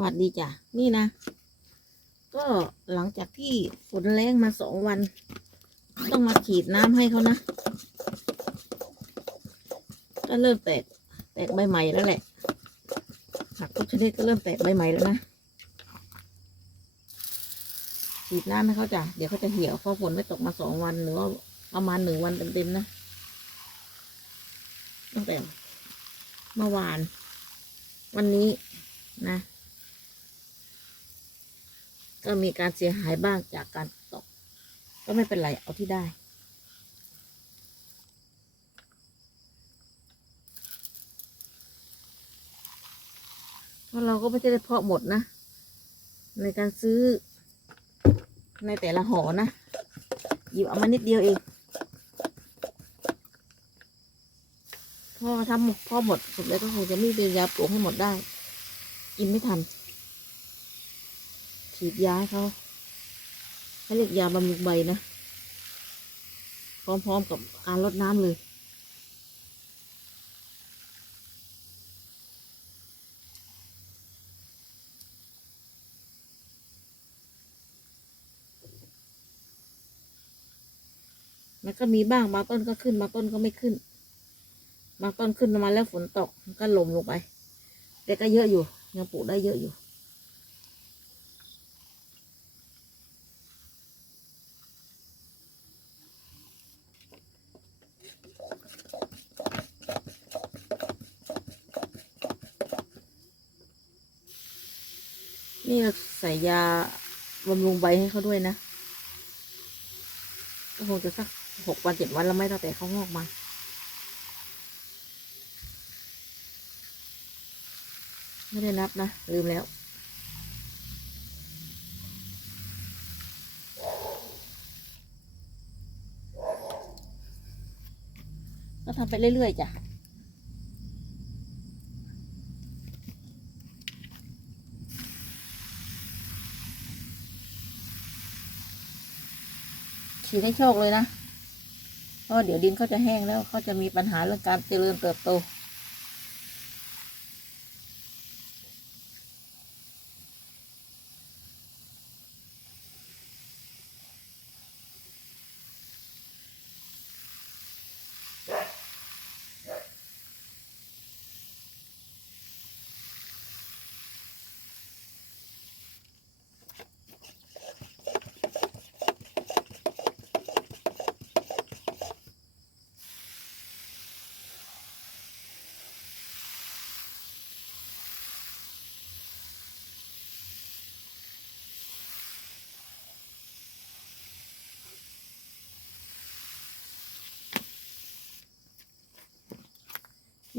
วัสดีจ้ะ นี่นะ ก็หลังจากที่ฝนแรงมาสองวัน ต้องมาฉีดน้ำให้เขานะ ก็เริ่มแตก แตกใบใหม่แล้วแหละ ผักทุกชนิดก็เริ่มแตกใบใหม่แล้วนะ ฉีดน้ำให้เขาจ้ะ เดี๋ยวเขาจะเหี่ยวเพราะฝนไม่ตกมาสองวันหรือว่าประมาณหนึ่งวันเต็มๆนะ ตั้งแต่เมื่อวาน วันนี้นะ ก็มีการเสียหายบ้างจากการตก ก็ไม่เป็นไร เอาที่ได้ เพราะเราก็ไม่ใช่ได้เพาะหมดนะ ในการซื้อในแต่ละห่อนะ หยิบเอามานิดเดียวเองพ่อทำพ่อหมดสุดแล้วก็คงจะไม่เป็นยาปลูกให้หมดได้ กินไม่ทัน ฉีดยาให้เขาเขาเรียกยาบำรุงใบนะ พร้อมๆกับการลดน้ำเลยมันก็มีบ้างบางต้นก็ขึ้นบางต้นก็ไม่ขึ้นบางต้นขึ้นมาแล้วฝนตกมันก็หล่มลงไป แต่ก็เยอะอยู่ ยังปลูกได้เยอะอยู่ นี่เราใส่ยาบำรุงใบให้เขาด้วยนะก็คงจะสักหกวันเจ็ดวันแล้วไม่ตั้งแต่เขางอกมา ไม่ได้นับนะ ลืมแล้วก็ทำไปเรื่อยๆจ้ะ ฉีดให้โชคเลยนะ เพราะเดี๋ยวดินเขาจะแห้งแล้วเขาจะมีปัญหาเรื่องการเจริญเติบโต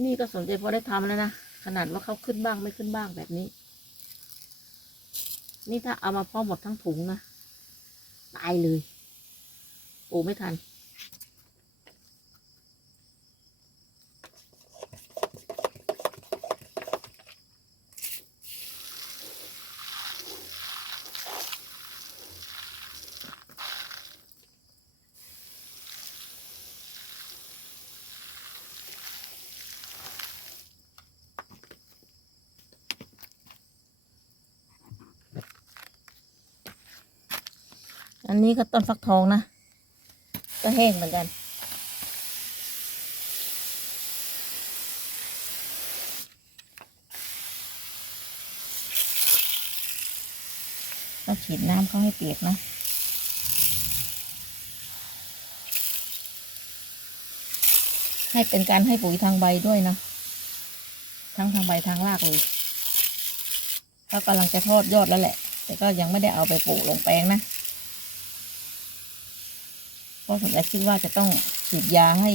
นี่ก็สนใจพอได้ทำแล้วนะ ขนาดว่าเขาขึ้นบ้างไม่ขึ้นบ้างแบบนี้ นี่ถ้าเอามาพ่อหมดทั้งถุงนะ ตายเลยปลูไม่ทัน อันนี้ก็ต้นฟักทองนะ ก็แห้งเหมือนกัน ก็ฉีดน้ำเขาให้เปียกนะให้เป็นการให้ปุ๋ยทางใบด้วยนะ ทั้งทางใบทางรากเลยก็กำลังจะทอดยอดแล้วแหละ แต่ก็ยังไม่ได้เอาไปปลูกลงแปลงนะ เพราะผมจะคิดว่าจะต้องฉีดยาให้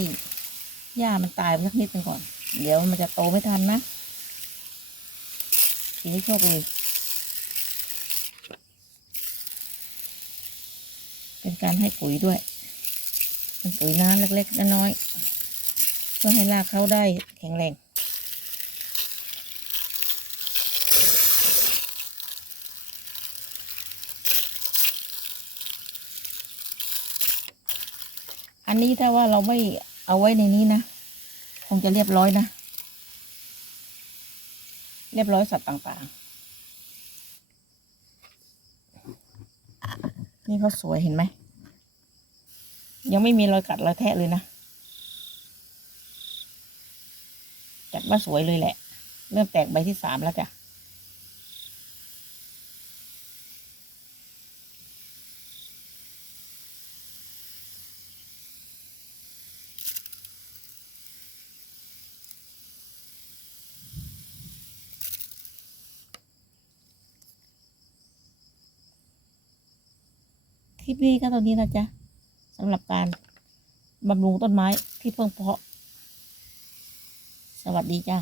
หญ้ามันตายไปสักนิดหนึงก่อน เดี๋ยวมันจะโตไม่ทันนะทีนี้โชคเลย เป็นการให้ปุ๋ยด้วยเป็นปุ๋ยน้ำเล็กๆน้อยๆเพื่อให้รากเขาได้แข็งแรง อันนี้ถ้าว่าเราไม่เอาไว้ในนี้นะคงจะเรียบร้อยนะ เรียบร้อยสัตว์ต่างๆ นี่เขาสวยเห็นไหม ยังไม่มีรอยกัดรอยแทะเลยนะ จัดว่าสวยเลยแหละ เริ่มแตกใบที่สามแล้วจ้ะ ลิปนี้ก็ตอนนี้นะจ๊ะสำหรับการบำรุงต้นไม้ที่เพิ่งเพาะ สวัสดีจ้า